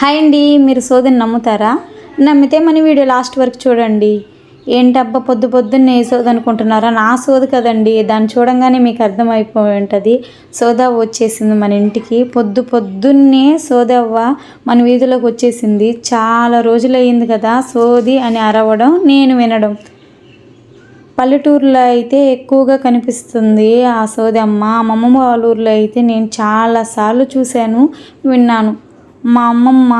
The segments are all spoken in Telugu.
హాయ్ అండి మీరు సోదని నమ్ముతారా? నమ్మితే మన వీడియో లాస్ట్ వరకు చూడండి. ఏంటబ్బా పొద్దు పొద్దున్నే ఏ సోద అనుకుంటున్నారా? నా సోది కదండి దాన్ని చూడంగానే మీకు అర్థమైపోయి ఉంటుంది సోదవ్వ వచ్చేసింది మన ఇంటికి. పొద్దు పొద్దున్నే సోదవ్వ మన వీధిలోకి వచ్చేసింది. చాలా రోజులయ్యింది కదా సోది అని అరవడం నేను వినడం. పల్లెటూరులో అయితే ఎక్కువగా కనిపిస్తుంది ఆ సోదమ్మ. మా అమ్మమ్మ వాళ్ళ ఊర్లో అయితే నేను చాలాసార్లు చూశాను విన్నాను. మా అమ్మమ్మ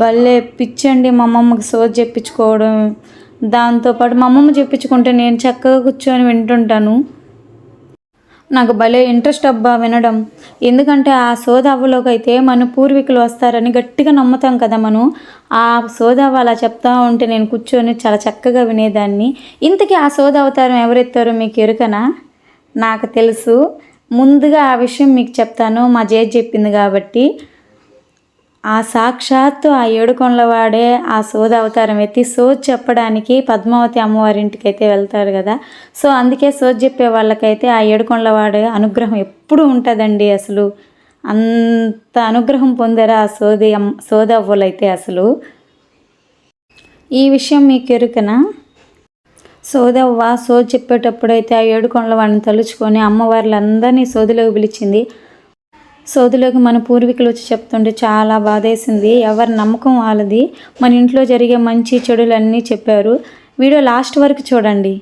భలే పిచ్చండి మా అమ్మమ్మకి సోది చెప్పించుకోవడం. దాంతోపాటు మా అమ్మమ్మ చెప్పించుకుంటే నేను చక్కగా కూర్చొని వింటుంటాను. నాకు భలే ఇంట్రెస్ట్ అబ్బా వినడం. ఎందుకంటే ఆ సోదావ్వలోకి అయితే మన పూర్వీకులు వస్తారని గట్టిగా నమ్ముతాం కదా మనం. ఆ సోదావ అలా చెప్తా ఉంటే నేను కూర్చొని చాలా చక్కగా వినేదాన్ని. ఇంతకీ ఆ సోద అవతారం ఎవరెత్తారో మీకు ఎరుకనా? నాకు తెలుసు. ముందుగా ఆ విషయం మీకు చెప్తాను. మా జేజ్ చెప్పింది కాబట్టి. ఆ సాక్షాత్తు ఆ ఏడుకొండల వాడే ఆ సోద అవతారం ఎత్తి సోజ్ చెప్పడానికి పద్మావతి అమ్మవారి ఇంటికి అయితే వెళ్తారు కదా. సో అందుకే సోజ్ చెప్పే వాళ్ళకైతే ఆ ఏడుకొండల వాడే అనుగ్రహం ఎప్పుడు ఉంటుందండి అసలు. అంత అనుగ్రహం పొందారు ఆ సోది అమ్మ సోదవ్వలైతే అసలు. ఈ విషయం మీకు ఎరుకనా? సోదవ్వ సోది చెప్పేటప్పుడైతే ఆ ఏడుకొండల వాడిని తలుచుకొని అమ్మవార్లందరినీ సోదిలోకి పిలిచింది. సోదులోకి మన పూర్వీకులు వచ్చి చెప్తుంటే చాలా బాధేసింది. ఎవరి నమ్మకం వాళ్ళది. మన ఇంట్లో జరిగే మంచి చెడులన్నీ చెప్పారు. వీడియో లాస్ట్ వరకు చూడండి.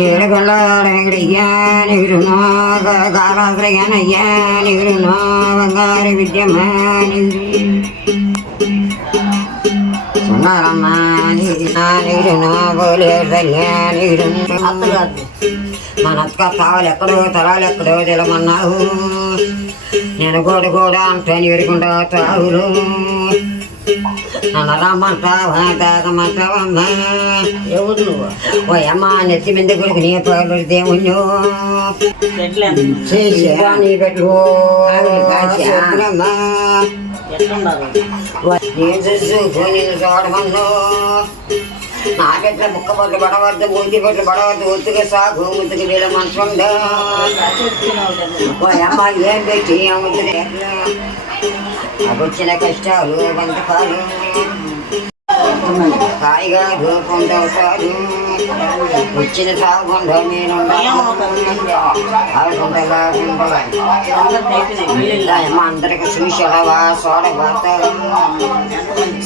ఏడుగొండగిరియానిరునో గాలాశ్రయానయ్యానిరునో బంగారు విద్యమానిరు మన తావలు ఎక్కడో తరాలు ఎక్కడో తెలమన్నావు నేను గోడు కూడా అంటాను ఎరుకుంటా తావులు నన్ను రమ్మంటావా తాగమంటావమ్మా ఎవరు నువ్వు ఓ అమ్మ నెత్తి మీద కొడుకు నీ పాలు దేవుణ్ణు నీ పెట్టు నాకెట్లా ముక్క పట్లు పడవద్దు మూతి పట్లు పడవద్దు ఒత్తుగా సాగు ముత్తుకు వీళ్ళ మనసుండా ఓ అమ్మ ఏం పెట్టి ఏమవుతుంది వచ్చిన కష్టాలు వంటకాలు హాయిగా రూపొందవుతారు వచ్చిన సాగుండ మీరు అందరికి చూసాడవా చూడబోతారు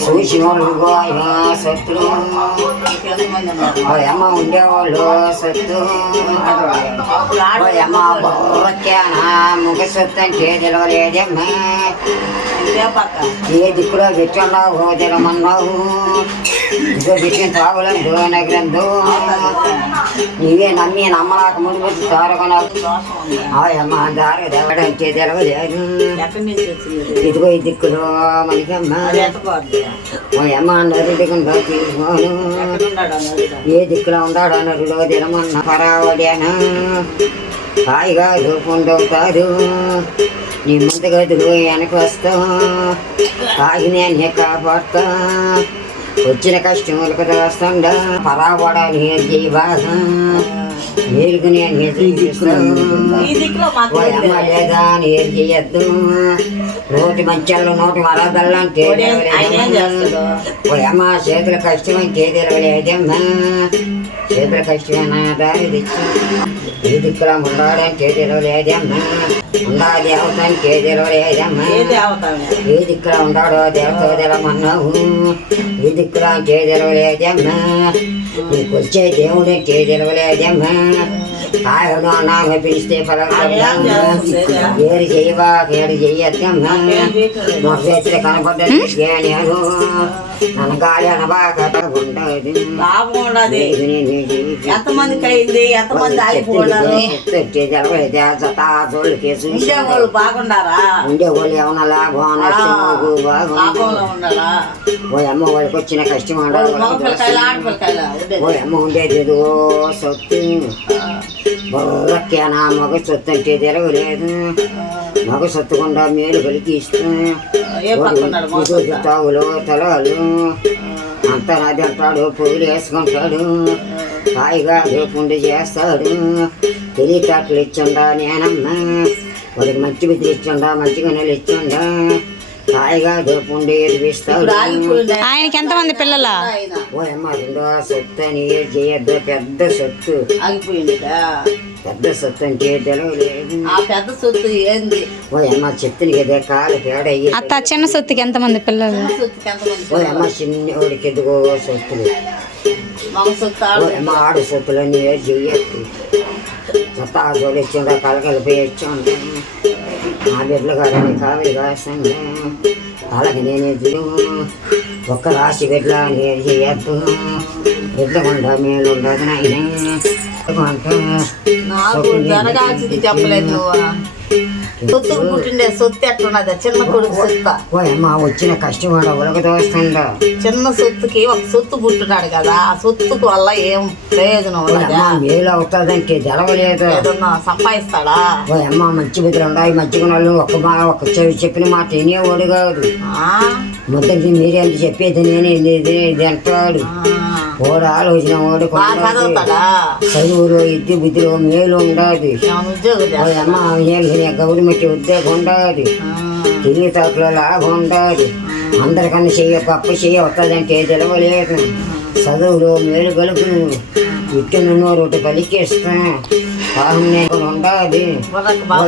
చూసిన వాళ్ళు సత్తు. అమ్మ ఉండేవాళ్ళు సత్తు. అమ్మ బొర్రక్కానా ముఖ సత్తు అంటే తెలవలేదమ్మా ఏ దిక్కులో పెట్టన్నావు తెలమన్నావు. ఇదో పెట్టిన తాగులందు నగరందు నీవే నమ్మి నమ్మలాక ముందు వచ్చి తారకొనాకు ఆయమ్మ దారి దేవడంటే తెలవలేదు ఇదిగో ఈ దిక్కులో మనకమ్మ అమ్మ నది తీసుకోను. ఏ దిక్కులో ఉన్నాడో నరులో దినమన్న పరావడాను హాయిగా రూపొందవుతారు నీ ముందుగా దిగు వెనక వస్తా తాగి నేను కాపాడుతా. వచ్చిన కష్టములకు రాస్తుండా నేను జీవిస్తాను లేదా. నేను చేయొద్దు. నోటి మంచాలు నోటి వరదల్లంటే అమ్మ. చేతుల కష్టం అంటే తెలవలేదమ్మా చేతుల కష్టమైన దారి తెచ్చి. ఈ దిక్కులా ఉండాలంటే తెలవలేదమ్మా ఉండా దేవత అంటే తెలవలేదమ్మా ఏ దిక్కులా ఉండాడో దేవత తెలమన్నావు ఈ దిక్కులా అంటే తెలవలేదమ్మా నీకు వచ్చే దేవుడు అంటే తెలవలేదమ్మా కాయను పిలిస్తే ఫలకమ్మా. ఏడు చేయవా ఏడు చెయ్యద్దమ్మా మా చేతులు నేను నన్ను గాలి అనబాక ఉండదు ఎంతమందికి అయింది ఎంతమంది ఆగిపోయినారు ఉండేవాళ్ళు బాగుండారా ఉండేవాళ్ళు ఏమన్నా లాభం ఓ అమ్మ వాళ్ళకి వచ్చిన కష్టం ఓ అమ్మ ఉండేది. సొత్తు. బొర్రక్కేనా మగ సొత్తు అంటే తిరగలేదు మగ సొత్తుకుండా మేలు కలిగి ఇస్తాం ఏ పక్క ఉన్నాడు మగ సొత్తు? తాగులు తలాలు. అంతా నది అంటాడు పొగులు వేసుకుంటాడు. హాయిగా లేకుండా చేస్తాడు. తెలియటాట్లు ఇచ్చిండా నేనమ్మా. వాడికి మంచి బిడ్డలు ఇచ్చిండా మంచి గనులు ఇచ్చిండా. హాయిగా దోపుండి ఎదిపిస్తాడు ఆగిపోయింది ఆయనకి ఎంతమంది పిల్లల? ఓ అమ్మ రెండో సొత్తు అని చేయొద్దు పెద్ద సొత్తు. ఆగిపోయిందిగా పెద్ద సొత్తు అంటే ఆ పెద్ద సొత్తు ఏంది? ఓ అమ్మ చెప్తుంది కదా కాలు పేడయ్యి. అత్త చిన్న సొత్తుకి ఎంతమంది పిల్లలు? చిన్న సొత్తుకి ఎంతమంది ఓ అమ్మ చిన్నోడికి ఎదుగో సొత్తులు. మగ సొత్తు ఓ ఆడు అమ్మ ఆడు సొత్తులన్నీ చెయ్యొద్దు. సొత్త ఆ జోలు బిడ్డలు కాదని కావిడి కాసంగా అలాగే నేనే తిను. ఒక్క రాశి బిడ్డ నేను చేయొద్దు బిడ్డ కొండ మేలు ఉండదు నాయన. నాకు జరగాల్సింది చెప్పలేదు నువ్వు. పుట్టిండే సొత్తు ఎట్లున్నది? చిన్న కొడుకు సొత్త. అమ్మ వచ్చిన కష్టం వాడు ఉలక దోస్తుందా చిన్న సొత్తుకి ఒక సొత్తు పుట్టినాడు కదా ఆ సొత్తుకు వల్ల ఏం ప్రయోజనం మేలు అవుతుందంటే తెలవలేదు ఏదన్నా సంపాదిస్తాడా? ఓ అమ్మ మంచి బిడ్డలు ఉన్నాయి మంచిగా వాళ్ళు ఒక మా ఒక చెవి చెప్పిన మాట వినేవాడు కాదు. ఆ? మొత్తం మీరే చెప్పేది నేనే ఇది ఇది ఇది అంటాడు. ఆలోచన చదువుతాడా? చదువులో ఇద్ది బుద్ధిలో మేలు ఉండదు? అమ్మ గవర్నమెంట్ ఉద్యోగం ఉండదు. ఆ. తెలివితేటలో లాభం ఉండదు. అందరికన్నా చెయ్య గొప్ప చెయ్య వస్తుందంటే తెలవలేదు. చదువులో మేలు గలుపు ఇట్టు నన్ను ఒకటి పలికేస్తా.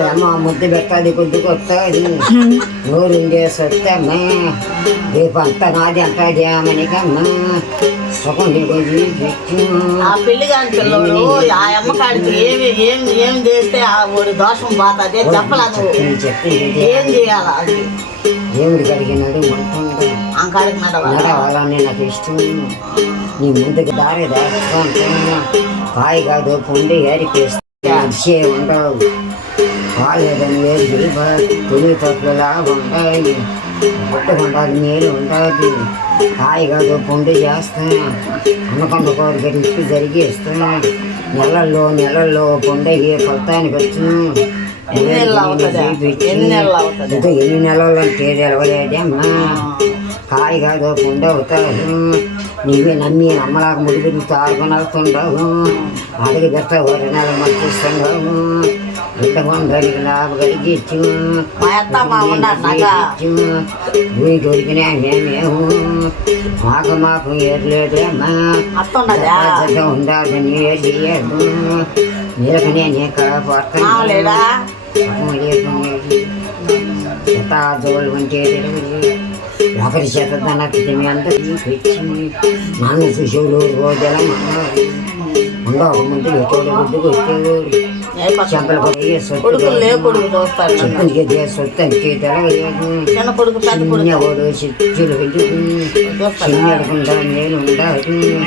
అమ్మ ముద్దు పెట్టాలి కొద్దిగా వస్తుంది నోరుండే సొత్తమ్మా. రేపు అంతా నాది అంటాది ఆమెనికమ్మా సుఖం నీకు ఆ పెళ్ళి కాని పిల్లోడు ఆ అమ్మకాడికి ఏమి ఏం ఏం చేస్తే ఆ వాడి దోషం పోతుంది? చెప్పలా నువ్వు? చెప్పింది ఏం చేయాలా అది? దేవుడికి అడిగినాడు మంటుండే నడవాలి నడవాలని నాకు ఇష్టం నీ ముందుకు దారి దాచుకుంటున్నా హాయిగా కాదు ఏరికేస్తే అడిచే ఉండవు. వాళ్ళేదని వేరు తెలివితేటలు లాభం ఉండాలి పుట్టకుండాలి మేలు ఉండాలి హాయిగా దొప్పుండి చేస్తున్నా అనుకున్న కోరిక ఇచ్చి జరిగి ఇస్తున్నా నెలల్లో నెలల్లో పండగ ఫలితానికి వచ్చి ఎన్ని నెలలు అవుతుందా? ఎన్ని నెలలు అవుతుందా? ఇంకా ఎన్ని నెలలు అంటే తెలవలేదమ్మా హాయిగా దోపుండ అవుతావు. నీవే నమ్మి నమ్మలాగా ముడిపెట్టి తారుకొని వెళ్తుండవు అడిగి పెడతావు ఒక నెల మర్చిస్తుండవు. లాభ నగా. భూమి దొరికినా మేమేము. మాకు మాకు ఏర్లేదేమ్మా నీలకనే నీ కాపాడుతున్నా మామలేడా శతాబ్దాలు వంటి ఒకరి చేత దనకి అందరికీ పెట్టి నాన్న శిశువులు రోజుల ఉండవు ముందు పెట్టేవాడు గుడ్డుకు వచ్చేవాడు? చెంపలు కొడుకు. చెప్పుకి సొత్తు అంటే చిన్నవాడు చిచ్చులు చూస్తాడా చిన్నడుకుంటా నేను ఉండాలి